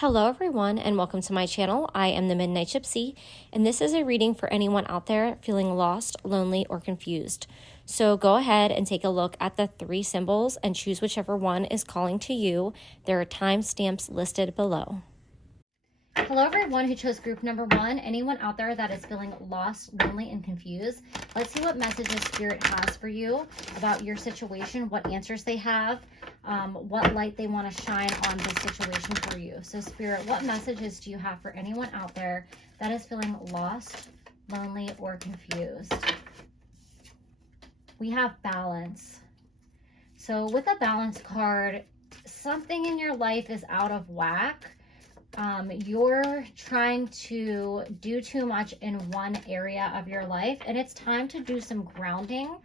Hello everyone and welcome to my channel. I am the Midnight Gypsy and this is a reading for anyone out there feeling lost, lonely, or confused. So go ahead and take a look at the 3 symbols and choose whichever one is calling to you. There are timestamps listed below. Hello everyone who chose group number 1. Anyone out there that is feeling lost, lonely, and confused. Let's see what messages Spirit has for you about your situation, what answers they have, what light they want to shine on this situation for you. So Spirit, what messages do you have for anyone out there that is feeling lost, lonely, or confused? We have balance. So with a balance card, something in your life is out of whack. You're trying to do too much in one area of your life, and it's time to do some grounding.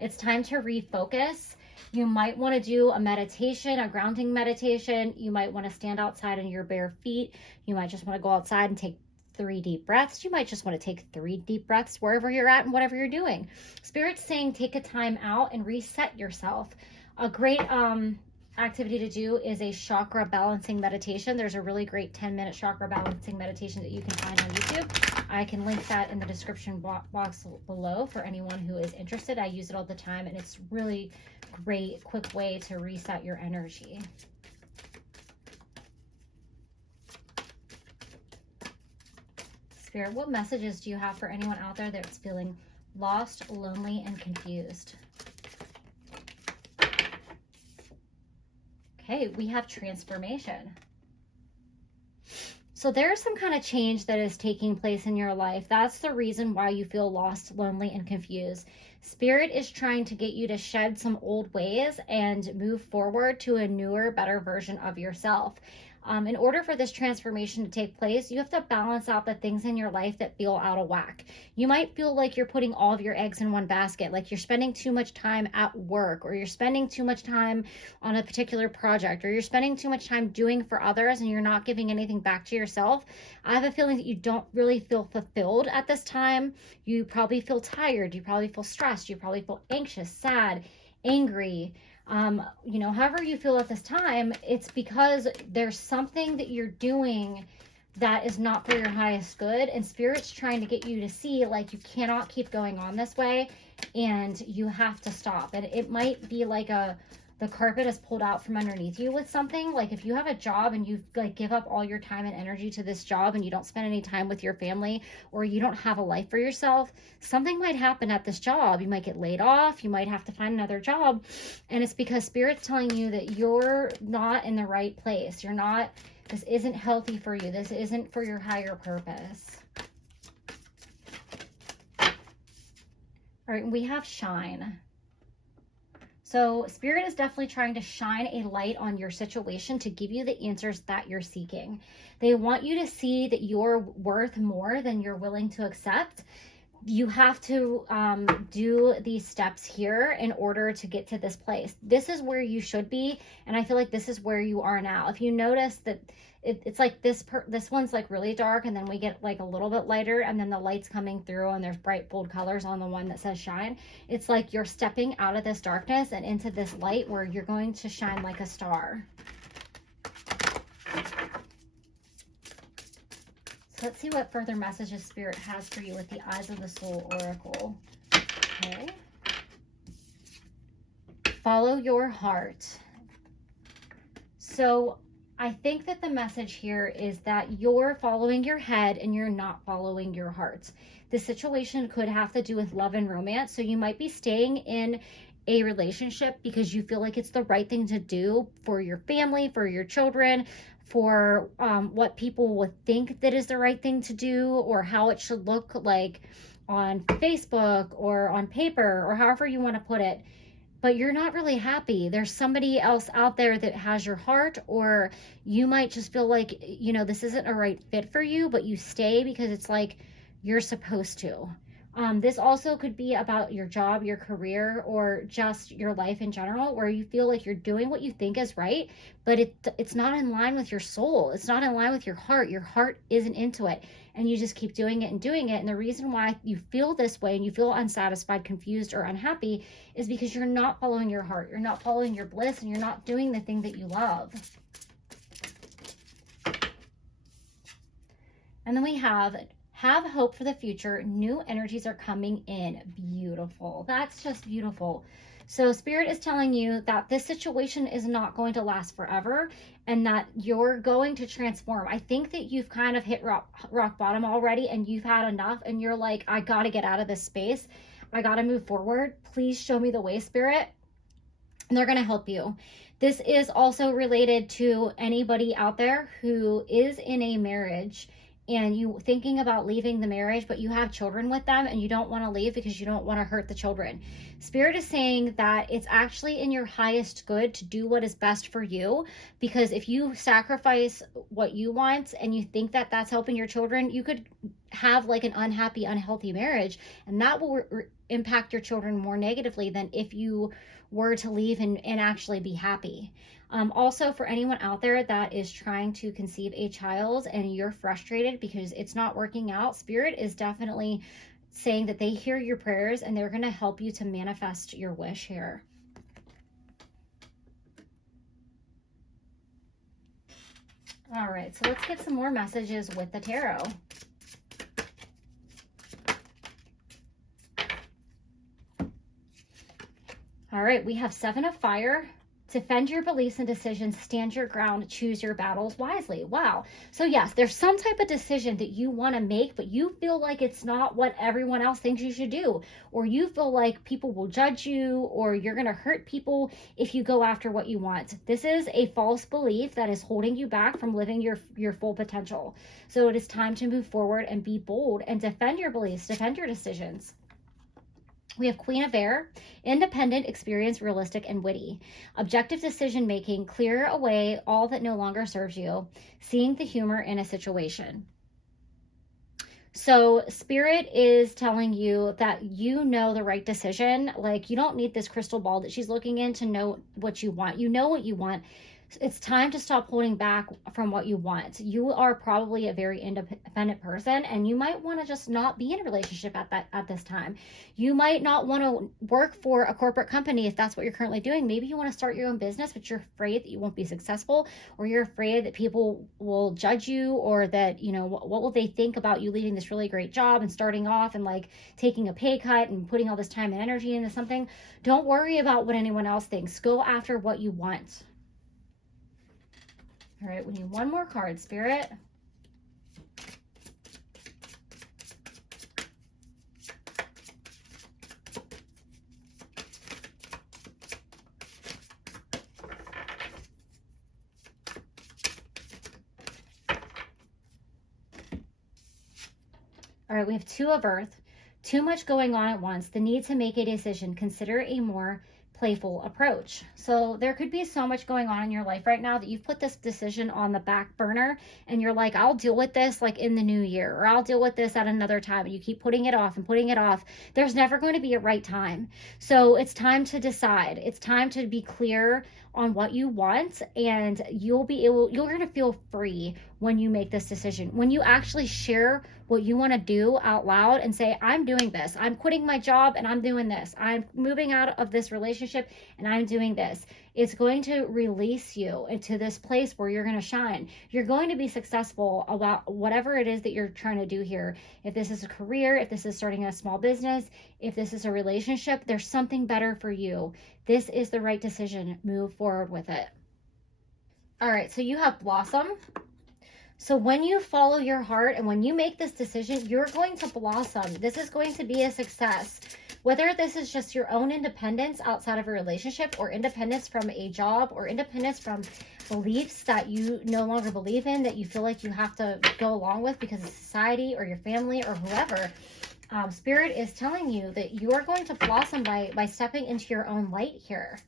It's time to refocus. You might want to do a meditation, a grounding meditation. You might want to stand outside on your bare feet. You might just want to go outside and take 3 deep breaths. You might just want to take 3 deep breaths wherever you're at and whatever you're doing. Spirit's saying take a time out and reset yourself. A great activity to do is a chakra balancing meditation. There's a really great 10-minute chakra balancing meditation that you can find on YouTube. I can link that in the description box below for anyone who is interested. I use it all the time and it's really great, quick way to reset your energy. Spirit, what messages do you have for anyone out there that's feeling lost, lonely, and confused? Okay, we have transformation. So there's some kind of change that is taking place in your life. That's the reason why you feel lost, lonely, and confused. Spirit is trying to get you to shed some old ways and move forward to a newer, better version of yourself. In order for this transformation to take place, you have to balance out the things in your life that feel out of whack. You might feel like you're putting all of your eggs in one basket, like you're spending too much time at work, or you're spending too much time on a particular project, or you're spending too much time doing for others and you're not giving anything back to yourself. I have a feeling that you don't really feel fulfilled at this time. You probably feel tired. You probably feel stressed. You probably feel anxious, sad, angry. However you feel at this time, it's because there's something that you're doing that is not for your highest good, and Spirit's trying to get you to see like you cannot keep going on this way and you have to stop. And it might be like the carpet is pulled out from underneath you with something. Like if you have a job and you like give up all your time and energy to this job and you don't spend any time with your family, or you don't have a life for yourself, something might happen at this job. You might get laid off. You might have to find another job. And it's because Spirit's telling you that you're not in the right place. This isn't healthy for you. This isn't for your higher purpose. All right, we have shine. So Spirit is definitely trying to shine a light on your situation to give you the answers that you're seeking. They want you to see that you're worth more than you're willing to accept. You have to do these steps here in order to get to this place. This is where you should be, and I feel like this is where you are now. If you notice that it's like this one's like really dark, and then we get like a little bit lighter, and then the light's coming through and there's bright bold colors on the one that says shine. It's like you're stepping out of this darkness and into this light where you're going to shine like a star. So let's see what further messages Spirit has for you with the Eyes of the Soul Oracle. Okay. Follow your heart. So I think that the message here is that you're following your head and you're not following your heart. The situation could have to do with love and romance. So you might be staying in a relationship because you feel like it's the right thing to do for your family, for your children, for what people would think that is the right thing to do, or how it should look like on Facebook or on paper, or however you want to put it. But you're not really happy. There's somebody else out there that has your heart, or you might just feel like, this isn't a right fit for you, but you stay because it's like you're supposed to. This also could be about your job, your career, or just your life in general, where you feel like you're doing what you think is right, but it's not in line with your soul. It's not in line with your heart. Your heart isn't into it, and you just keep doing it and doing it. And the reason why you feel this way and you feel unsatisfied, confused, or unhappy is because you're not following your heart. You're not following your bliss, and you're not doing the thing that you love. And then we have hope for the future. New energies are coming in. Beautiful. That's just beautiful. So Spirit is telling you that this situation is not going to last forever and that you're going to transform. I think that you've kind of hit rock bottom already and you've had enough and you're like, I got to get out of this space. I got to move forward. Please show me the way, Spirit. And they're going to help you. This is also related to anybody out there who is in a marriage and you thinking about leaving the marriage, but you have children with them and you don't want to leave because you don't want to hurt the children. Spirit is saying that it's actually in your highest good to do what is best for you, because if you sacrifice what you want and you think that that's helping your children, you could have like an unhappy, unhealthy marriage, and that will impact your children more negatively than if you were to leave and actually be happy. Also, for anyone out there that is trying to conceive a child and you're frustrated because it's not working out, Spirit is definitely saying that they hear your prayers and they're going to help you to manifest your wish here. All right, so let's get some more messages with the tarot. All right, we have 7 of Fire. Defend your beliefs and decisions, stand your ground, choose your battles wisely. Wow. So yes, there's some type of decision that you want to make, but you feel like it's not what everyone else thinks you should do. Or you feel like people will judge you, or you're going to hurt people if you go after what you want. This is a false belief that is holding you back from living your full potential. So it is time to move forward and be bold and defend your beliefs, defend your decisions. We have Queen of Air, independent, experienced, realistic, and witty. Objective decision making, clear away all that no longer serves you, seeing the humor in a situation. So Spirit is telling you that you know the right decision. Like, you don't need this crystal ball that she's looking in to know what you want. You know what you want. It's time to stop holding back from what you want. You are probably a very independent person and you might want to just not be in a relationship at this time. You might not want to work for a corporate company if that's what you're currently doing. Maybe you want to start your own business, but you're afraid that you won't be successful, or you're afraid that people will judge you, or that, you know, what will they think about you leaving this really great job and starting off and like taking a pay cut and putting all this time and energy into something. Don't worry about what anyone else thinks. Go after what you want. All right, we need one more card, Spirit. All right, we have 2 of Earth. Too much going on at once. The need to make a decision. Consider a more playful approach. So there could be so much going on in your life right now that you've put this decision on the back burner and you're like, I'll deal with this like in the new year, or I'll deal with this at another time. And you keep putting it off and putting it off. There's never going to be a right time. So it's time to decide. It's time to be clear on what you want, and you're going to feel free when you make this decision. When you actually share what you want to do out loud and say, I'm doing this. I'm quitting my job and I'm doing this. I'm moving out of this relationship and I'm doing this. It's going to release you into this place where you're going to shine. You're going to be successful about whatever it is that you're trying to do here. If this is a career, if this is starting a small business, if this is a relationship, there's something better for you. This is the right decision. Move forward with it. All right, so you have Blossom. So when you follow your heart and when you make this decision, you're going to blossom. This is going to be a success. Whether this is just your own independence outside of a relationship, or independence from a job, or independence from beliefs that you no longer believe in, that you feel like you have to go along with because of society or your family or whoever, Spirit is telling you that you are going to blossom by stepping into your own light here.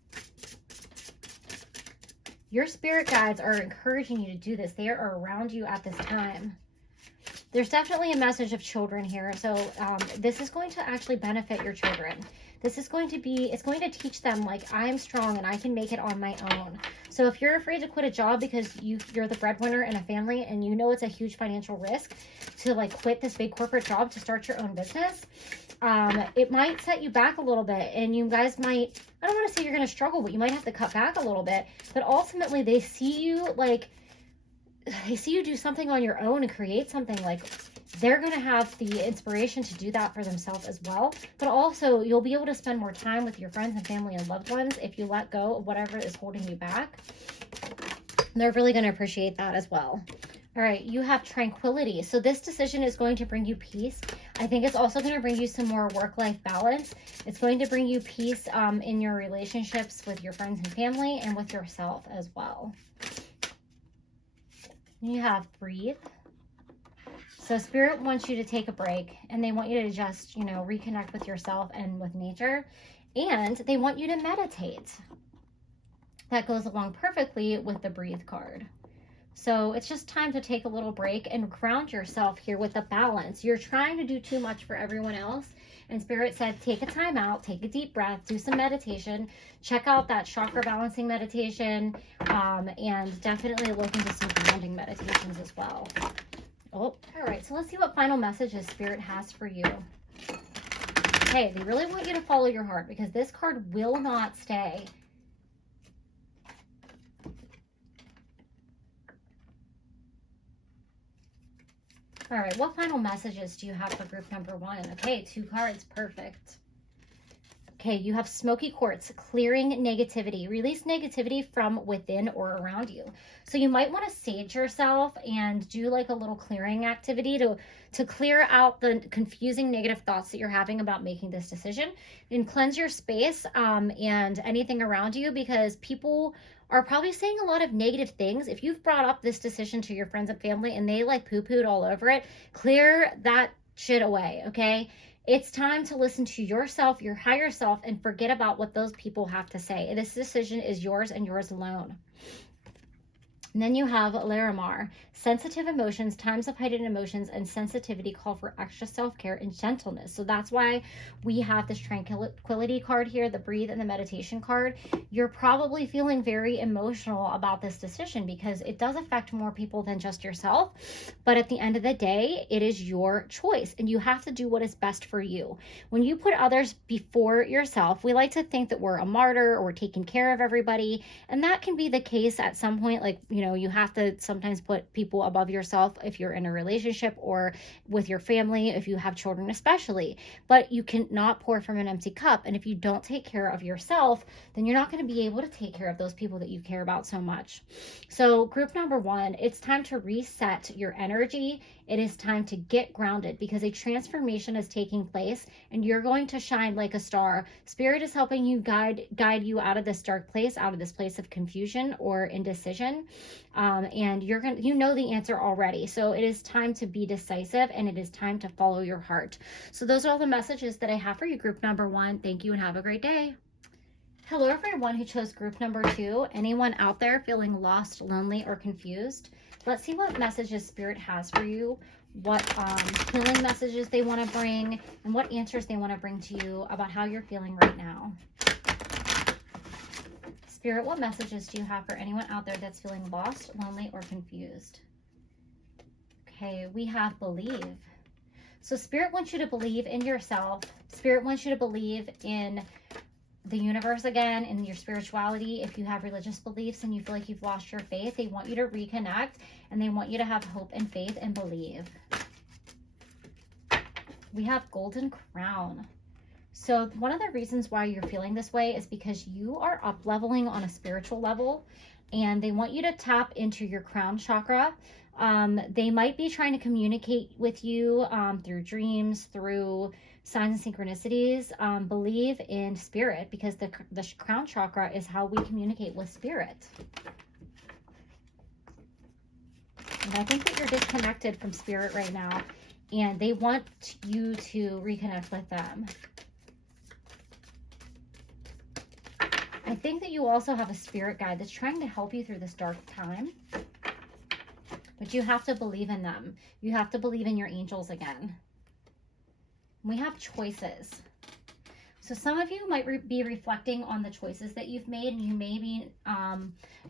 Your spirit guides are encouraging you to do this. They are around you at this time. There's definitely a message of children here. So this is going to actually benefit your children. This is going to be, it's going to teach them, like, I'm strong and I can make it on my own. So if you're afraid to quit a job because you're the breadwinner in a family and you know it's a huge financial risk to like quit this big corporate job to start your own business, it might set you back a little bit, and you guys might, I don't want to say you're going to struggle, but you might have to cut back a little bit. But ultimately they see you like they see you do something on your own and create something, like they're going to have the inspiration to do that for themselves as well. But also you'll be able to spend more time with your friends and family and loved ones if you let go of whatever is holding you back. And they're really going to appreciate that as well. All right, you have tranquility. So this decision is going to bring you peace. I think it's also going to bring you some more work-life balance. It's going to bring you peace in your relationships with your friends and family and with yourself as well. You have breathe. So Spirit wants you to take a break, and they want you to just, you know, reconnect with yourself and with nature. And they want you to meditate. That goes along perfectly with the breathe card. So it's just time to take a little break and ground yourself here with a balance. You're trying to do too much for everyone else. And Spirit said, take a time out, take a deep breath, do some meditation, check out that chakra balancing meditation, and definitely look into some grounding meditations as well. Oh, all right. So let's see what final messages Spirit has for you. Okay, they really want you to follow your heart because this card will not stay. All right, what final messages do you have for group number 1? Okay, 2 cards, perfect. Okay, you have smoky quartz, clearing negativity. Release negativity from within or around you. So you might want to sage yourself and do like a little clearing activity to clear out the confusing negative thoughts that you're having about making this decision, and cleanse your space and anything around you, because people are probably saying a lot of negative things. If you've brought up this decision to your friends and family and they like poo-pooed all over it, clear that shit away, okay? It's time to listen to yourself, your higher self, and forget about what those people have to say. This decision is yours and yours alone. And then you have Larimar. Sensitive emotions, times of heightened emotions, and sensitivity call for extra self-care and gentleness. So that's why we have this tranquility card here, the breathe and the meditation card. You're probably feeling very emotional about this decision because it does affect more people than just yourself. But at the end of the day, it is your choice and you have to do what is best for you. When you put others before yourself, we like to think that we're a martyr or we're taking care of everybody. And that can be the case at some point. Like, you know, you have to sometimes put people above yourself if you're in a relationship or with your family, if you have children especially. But you cannot pour from an empty cup. And if you don't take care of yourself, then you're not going to be able to take care of those people that you care about so much. So group number 1, it's time to reset your energy. It is time to get grounded because a transformation is taking place and you're going to shine like a star. Spirit is helping you guide you out of this dark place, out of this place of confusion or indecision. And you know the answer already. So it is time to be decisive and it is time to follow your heart. So those are all the messages that I have for you, group number 1. Thank you and have a great day. Hello, everyone who chose group number 2. Anyone out there feeling lost, lonely, or confused? Let's see what messages Spirit has for you, what healing messages they want to bring, and what answers they want to bring to you about how you're feeling right now. Spirit, what messages do you have for anyone out there that's feeling lost, lonely, or confused? Okay, we have believe. So Spirit wants you to believe in yourself. Spirit wants you to believe in the universe again, in your spirituality. If you have religious beliefs and you feel like you've lost your faith, they want you to reconnect and they want you to have hope and faith and believe. We have golden crown. So one of the reasons why you're feeling this way is because you are up leveling on a spiritual level and they want you to tap into your crown chakra. They might be trying to communicate with you through dreams, through signs and synchronicities. Believe in spirit because the crown chakra is how we communicate with spirit. And I think that you're disconnected from spirit right now and they want you to reconnect with them. I think that you also have a spirit guide that's trying to help you through this dark time. But you have to believe in them. You have to believe in your angels again. We have choices. So some of you might be reflecting on the choices that you've made, and you may be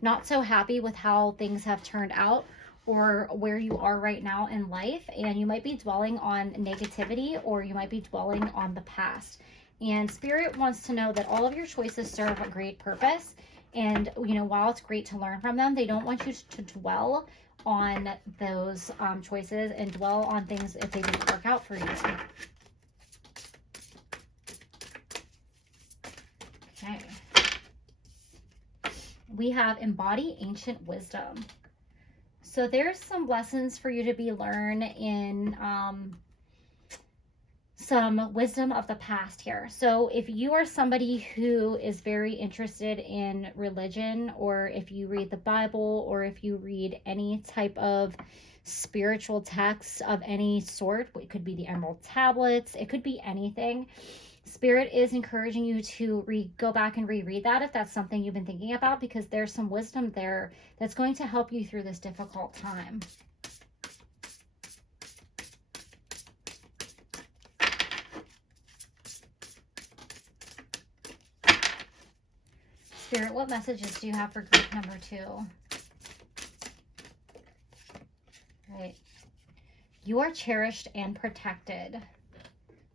not so happy with how things have turned out or where you are right now in life. And you might be dwelling on negativity or you might be dwelling on the past. And Spirit wants to know that all of your choices serve a great purpose. And, you know, while it's great to learn from them, they don't want you to dwell on those choices and dwell on things if they didn't work out for you. Okay. We have embody ancient wisdom. So there's some lessons for you to be learned in some wisdom of the past here. So if you are somebody who is very interested in religion, or if you read the Bible, or if you read any type of spiritual texts of any sort, it could be the Emerald Tablets, it could be anything. Spirit is encouraging you to go back and reread that if that's something you've been thinking about, because there's some wisdom there that's going to help you through this difficult time. Spirit, what messages do you have for group number 2? Right. You are cherished and protected.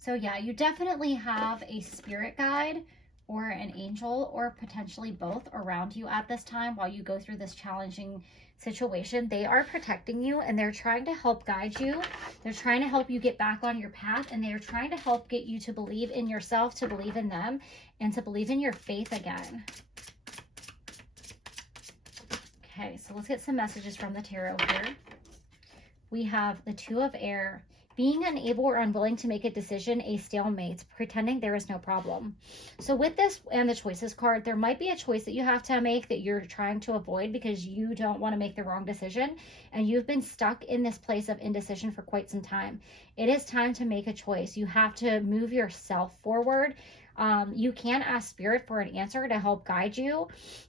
So yeah, you definitely have a spirit guide or an angel, or potentially both, around you at this time while you go through this challenging situation. They are protecting you, and they're trying to help guide you. They're trying to help you get back on your path, and they're trying to help get you to believe in yourself, to believe in them, and to believe in your faith again. Okay, so let's get some messages from the tarot here. We have the Two of Air. Being unable or unwilling to make a decision, a stalemate, pretending there is no problem. So with this and the choices card, there might be a choice that you have to make that you're trying to avoid because you don't want to make the wrong decision, and you've been stuck in this place of indecision for quite some time. It is time to make a choice. You have to move yourself forward. You can ask Spirit for an answer to help guide you.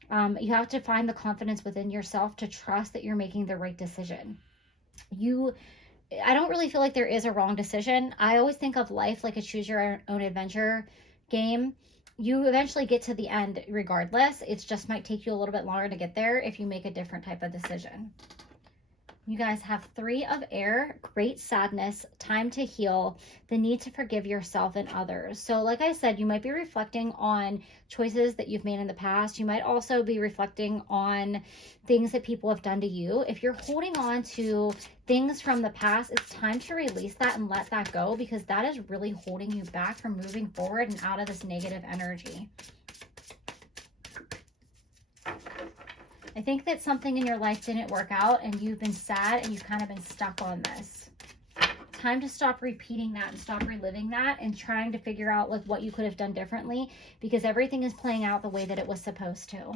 You have to find the confidence within yourself to trust that you're making the right decision. I don't really feel like there is a wrong decision. I always think of life like a choose your own adventure game. You eventually get to the end regardless. It just might take you a little bit longer to get there if you make a different type of decision. You guys have Three of Air, great sadness, time to heal, the need to forgive yourself and others. So like I said, you might be reflecting on choices that you've made in the past. You might also be reflecting on things that people have done to you. If you're holding on to things from the past, it's time to release that and let that go, because that is really holding you back from moving forward and out of this negative energy. I think that something in your life didn't work out and you've been sad and you've kind of been stuck on this. Time to stop repeating that and stop reliving that and trying to figure out like what you could have done differently, because everything is playing out the way that it was supposed to.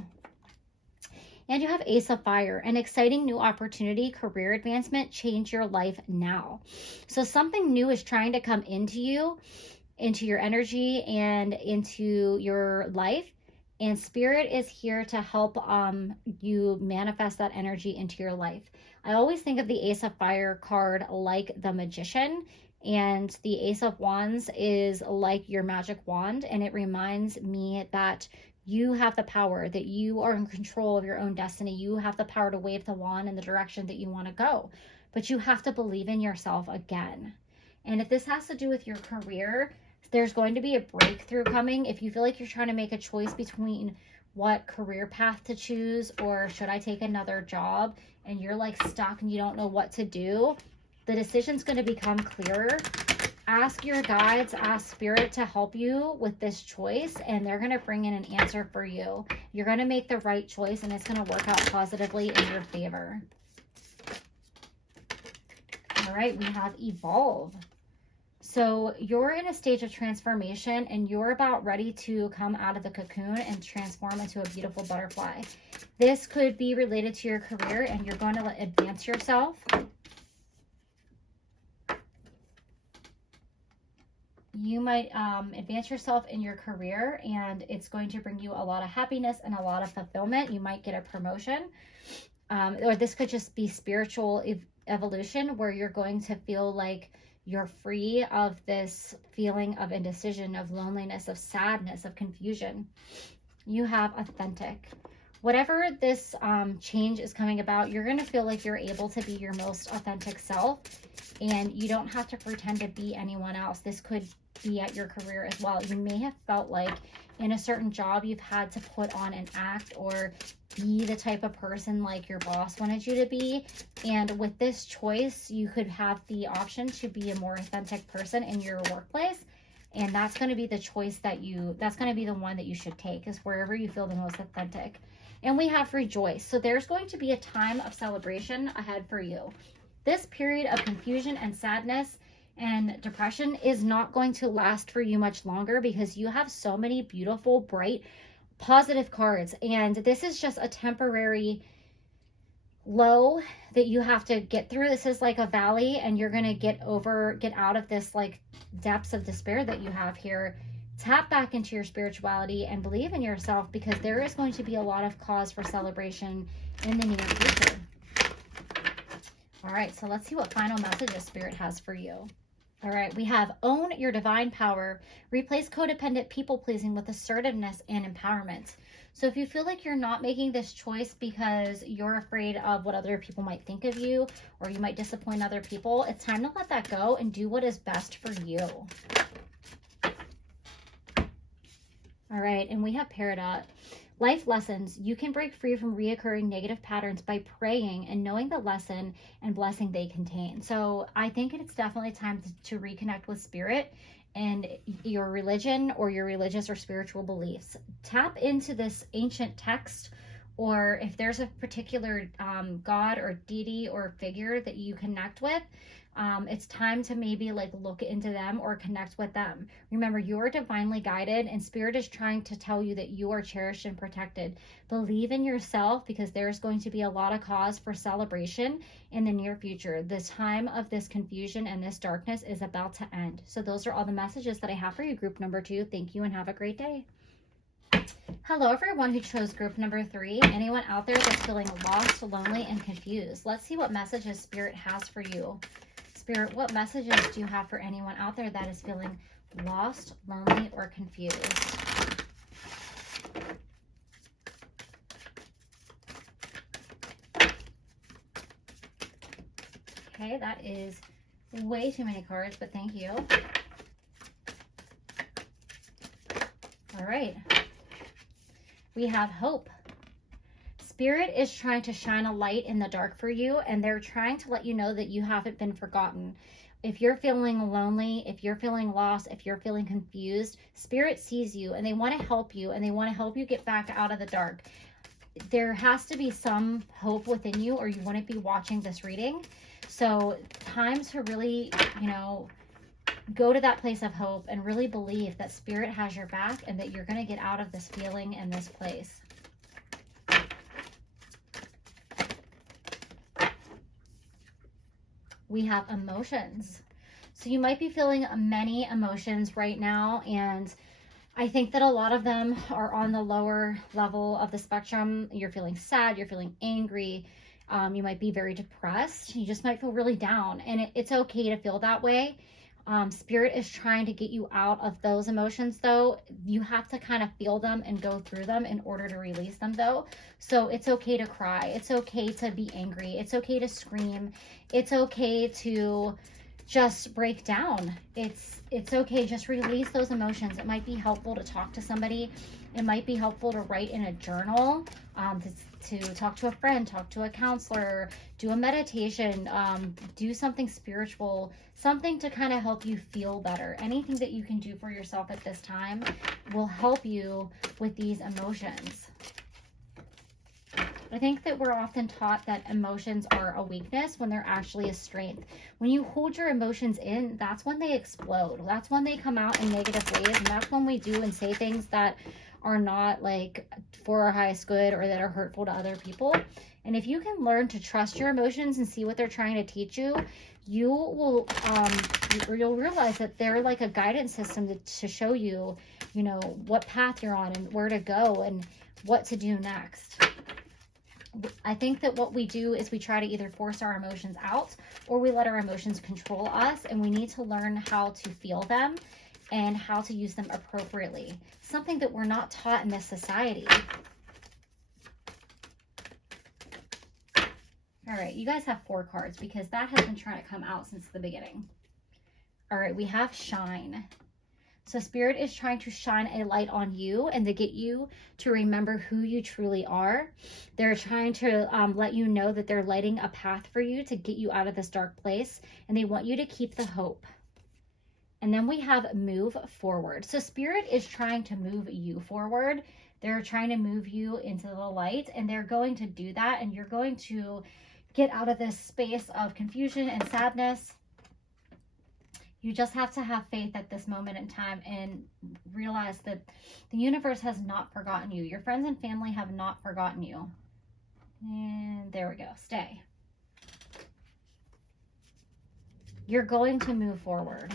And you have Ace of Fire, an exciting new opportunity, career advancement, change your life now. So something new is trying to come into you, into your energy and into your life. And Spirit is here to help you manifest that energy into your life. I always think of the Ace of Fire card like the Magician, and the Ace of Wands is like your magic wand. And it reminds me that you have the power, that you are in control of your own destiny. You have the power to wave the wand in the direction that you want to go. But you have to believe in yourself again. And if this has to do with your career, there's going to be a breakthrough coming. If you feel like you're trying to make a choice between what career path to choose or should I take another job, and you're like stuck and you don't know what to do, the decision's going to become clearer. Ask your guides, ask Spirit to help you with this choice, and they're going to bring in an answer for you. You're going to make the right choice, and it's going to work out positively in your favor. All right, we have Evolve. So you're in a stage of transformation and you're about ready to come out of the cocoon and transform into a beautiful butterfly. This could be related to your career and you're going to advance yourself. You might advance yourself in your career, and it's going to bring you a lot of happiness and a lot of fulfillment. You might get a promotion, or this could just be spiritual evolution where you're going to feel like you're free of this feeling of indecision, of loneliness, of sadness, of confusion. You have Authentic. Whatever this change is coming about, you're going to feel like you're able to be your most authentic self, and you don't have to pretend to be anyone else. This could be at your career as well. You may have felt like in a certain job, you've had to put on an act or be the type of person like your boss wanted you to be. And with this choice, you could have the option to be a more authentic person in your workplace. And that's going to be the choice that's going to be the one that you should take, is wherever you feel the most authentic. And we have rejoice. So there's going to be a time of celebration ahead for you. This period of confusion and sadness and depression is not going to last for you much longer, because you have so many beautiful, bright, positive cards. And this is just a temporary low that you have to get through. This is like a valley, and you're going to get out of this like depths of despair that you have here. Tap back into your spirituality and believe in yourself, because there is going to be a lot of cause for celebration in the near future. All right, so let's see what final messages Spirit has for you. All right, we have own your divine power. Replace codependent people-pleasing with assertiveness and empowerment. So if you feel like you're not making this choice because you're afraid of what other people might think of you, or you might disappoint other people, it's time to let that go and do what is best for you. All right, and we have Peridot. Life lessons. You can break free from reoccurring negative patterns by praying and knowing the lesson and blessing they contain. So I think it's definitely time to reconnect with Spirit and your religion or your religious or spiritual beliefs. Tap into this ancient text, or if there's a particular God or deity or figure that you connect with, it's time to maybe like look into them or connect with them. Remember, you are divinely guided, and Spirit is trying to tell you that you are cherished and protected. Believe in yourself, because there's going to be a lot of cause for celebration in the near future. The time of this confusion and this darkness is about to end. So those are all the messages that I have for you, group number 2. Thank you and have a great day. Hello, everyone who chose group number 3. Anyone out there that's feeling lost, lonely, and confused? Let's see what messages Spirit has for you. Spirit, what messages do you have for anyone out there that is feeling lost, lonely, or confused? Okay, that is way too many cards, but thank you. All right. We have hope. Spirit is trying to shine a light in the dark for you, and they're trying to let you know that you haven't been forgotten. If you're feeling lonely, if you're feeling lost, if you're feeling confused, Spirit sees you, and they want to help you, and they want to help you get back out of the dark. There has to be some hope within you, or you wouldn't be watching this reading. So time to really, go to that place of hope and really believe that Spirit has your back and that you're going to get out of this feeling and this place. We have emotions. So you might be feeling many emotions right now, and I think that a lot of them are on the lower level of the spectrum. You're feeling sad, you're feeling angry, you might be very depressed, you just might feel really down, and it's okay to feel that way. Spirit is trying to get you out of those emotions, though. You have to kind of feel them and go through them in order to release them, though. So it's okay to cry. It's okay to be angry. It's okay to scream. It's okay to just break down. It's okay. Just release those emotions. It might be helpful to talk to somebody. It might be helpful to write in a journal, to talk to a friend, talk to a counselor, do a meditation, do something spiritual, something to kind of help you feel better. Anything that you can do for yourself at this time will help you with these emotions. I think that we're often taught that emotions are a weakness when they're actually a strength. When you hold your emotions in, that's when they explode. That's when they come out in negative ways, and that's when we do and say things that are not like for our highest good or that are hurtful to other people. And if you can learn to trust your emotions and see what they're trying to teach you, you'll realize that they're like a guidance system to show you, what path you're on and where to go and what to do next. I think that what we do is we try to either force our emotions out or we let our emotions control us, and we need to learn how to feel them and how to use them appropriately. Something that we're not taught in this society. All right, you guys have 4 cards because that has been trying to come out since the beginning. All right, we have shine. So Spirit is trying to shine a light on you and to get you to remember who you truly are. They're trying to let you know that they're lighting a path for you to get you out of this dark place. And they want you to keep the hope. And then we have move forward. So Spirit is trying to move you forward. They're trying to move you into the light, and they're going to do that. And you're going to get out of this space of confusion and sadness. You just have to have faith at this moment in time and realize that the universe has not forgotten you. Your friends and family have not forgotten you. And there we go. Stay. You're going to move forward.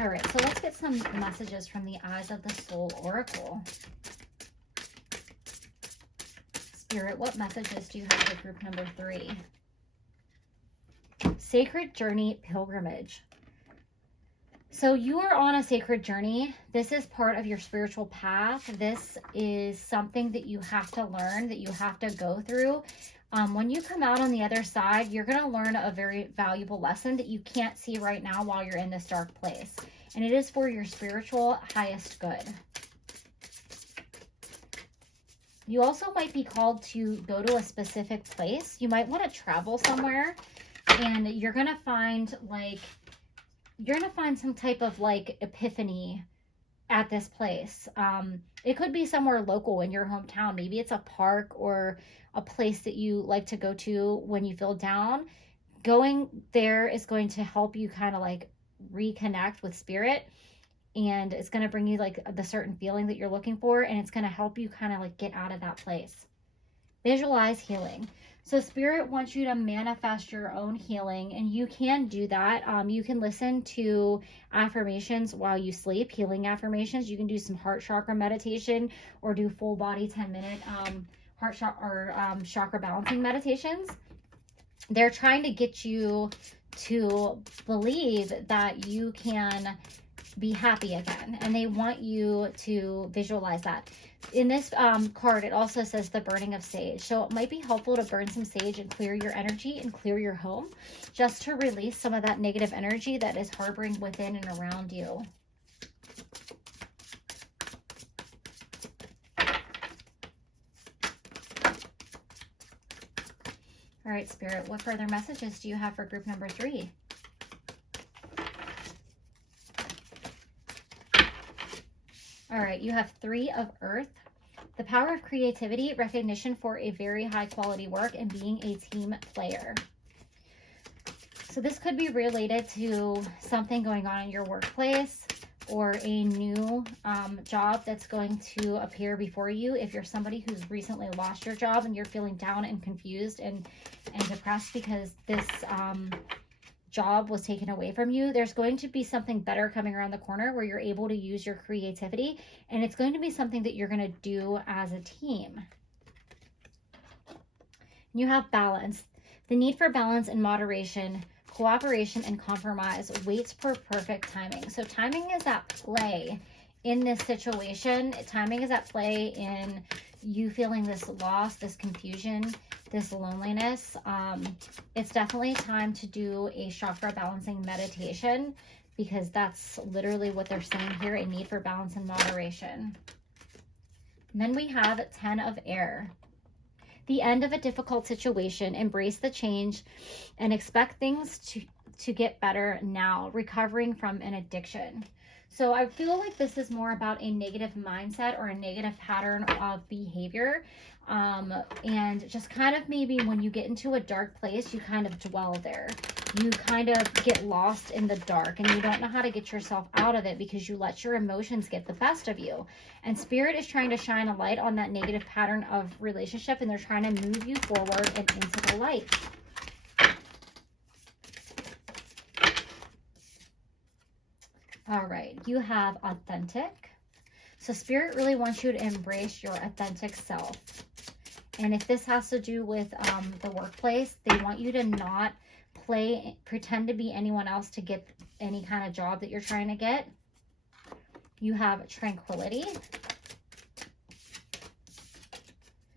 All right, so let's get some messages from the Eyes of the Soul Oracle. Spirit, what messages do you have for group number 3? Sacred Journey Pilgrimage. So you are on a sacred journey. This is part of your spiritual path. This is something that you have to learn, that you have to go through. When you come out on the other side, you're going to learn a very valuable lesson that you can't see right now while you're in this dark place. And it is for your spiritual highest good. You also might be called to go to a specific place. You might want to travel somewhere, and you're going to find some type of epiphany at this place. It could be somewhere local in your hometown. Maybe it's a park or a place that you like to go to when you feel down. Going there is going to help you kind of reconnect with Spirit, and it's going to bring you the certain feeling that you're looking for, and it's going to help you kind of get out of that place. Visualize healing. So Spirit wants you to manifest your own healing, and you can do that. You can listen to affirmations while you sleep, healing affirmations. You can do some heart chakra meditation or do full body 10-minute heart chakra or chakra balancing meditations. They're trying to get you to believe that you can be happy again, and they want you to visualize that. In this card, it also says the burning of sage. So it might be helpful to burn some sage and clear your energy and clear your home, just to release some of that negative energy that is harboring within and around you. All right, Spirit, what further messages do you have for group number 3? All right, you have 3 of Earth. The power of creativity, recognition for a very high quality work, and being a team player. So this could be related to something going on in your workplace or a new job that's going to appear before you. If you're somebody who's recently lost your job and you're feeling down and confused and depressed because this job was taken away from you, there's going to be something better coming around the corner where you're able to use your creativity, and it's going to be something that you're going to do as a team. You have balance. The need for balance and moderation, cooperation and compromise waits for perfect timing. So timing is at play in this situation. Timing is at play in you feeling this loss, this confusion, this loneliness. It's definitely time to do a chakra balancing meditation, because that's literally what they're saying here, a need for balance and moderation. And then we have 10 of Air. The end of a difficult situation. Embrace the change and expect things to get better now. Recovering from an addiction. So I feel like this is more about a negative mindset or a negative pattern of behavior. And just kind of maybe when you get into a dark place, you kind of dwell there. You kind of get lost in the dark and you don't know how to get yourself out of it because you let your emotions get the best of you. And Spirit is trying to shine a light on that negative pattern of relationship, and they're trying to move you forward and into the light. All right, you have authentic. So Spirit really wants you to embrace your authentic self. And if this has to do with the workplace, they want you to not pretend to be anyone else to get any kind of job that you're trying to get. You have tranquility.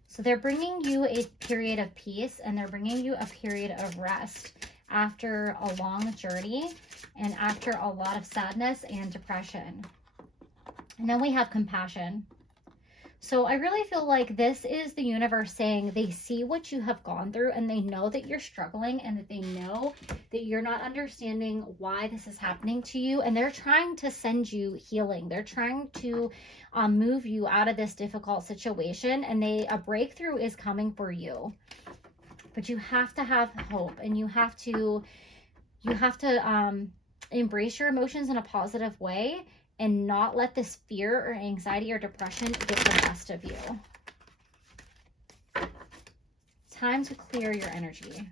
So they're bringing you a period of peace, and they're bringing you a period of rest after a long journey. and after a lot of sadness and depression. And then we have compassion. So I really feel like this is the universe saying they see what you have gone through, and they know that you're struggling, and that they know that you're not understanding why this is happening to you. And they're trying to send you healing. They're trying to move you out of this difficult situation, and a breakthrough is coming for you. But you have to have hope, and you have to embrace your emotions in a positive way, and not let this fear or anxiety or depression get the best of you. Time to clear your energy.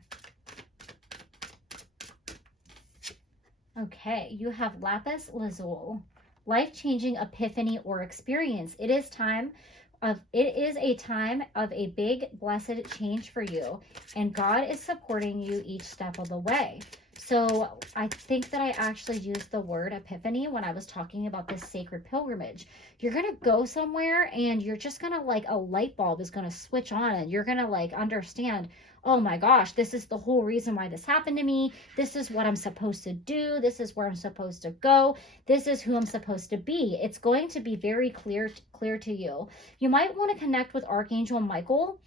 Okay, you have lapis lazuli, life-changing epiphany or experience. It is a time of a big blessed change for you, and God is supporting you each step of the way. So I think that I actually used the word epiphany when I was talking about this sacred pilgrimage. You're going to go somewhere, and you're just going to, like, a light bulb is going to switch on, and you're going to, like, understand, oh my gosh, this is the whole reason why this happened to me. This is what I'm supposed to do. This is where I'm supposed to go. This is who I'm supposed to be. It's going to be very clear to you. You might want to connect with Archangel Michael,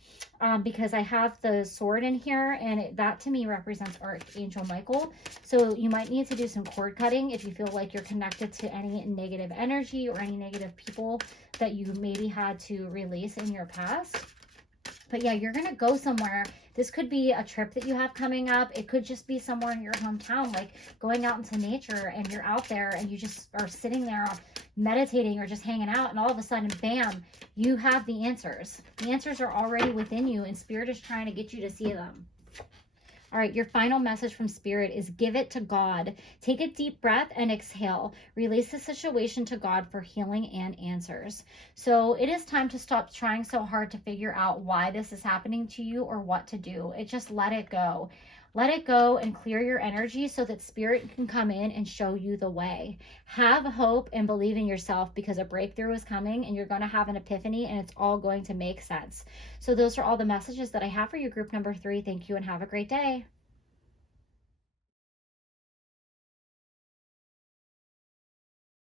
because I have the sword in here, and that to me represents Archangel Michael. So you might need to do some cord cutting if you feel like you're connected to any negative energy or any negative people that you maybe had to release in your past. But yeah, you're going to go somewhere. This could be a trip that you have coming up. It could just be somewhere in your hometown, like going out into nature, and you're out there and you just are sitting there meditating or just hanging out, and all of a sudden, bam, you have the answers. The answers are already within you, and Spirit is trying to get you to see them. All right, your final message from Spirit is give it to God. Take a deep breath and exhale. Release the situation to God for healing and answers. So it is time to stop trying so hard to figure out why this is happening to you or what to do. Just let it go. Let it go and clear your energy so that Spirit can come in and show you the way. Have hope and believe in yourself, because a breakthrough is coming, and you're going to have an epiphany, and it's all going to make sense. So those are all the messages that I have for you, group number 3. Thank you and have a great day.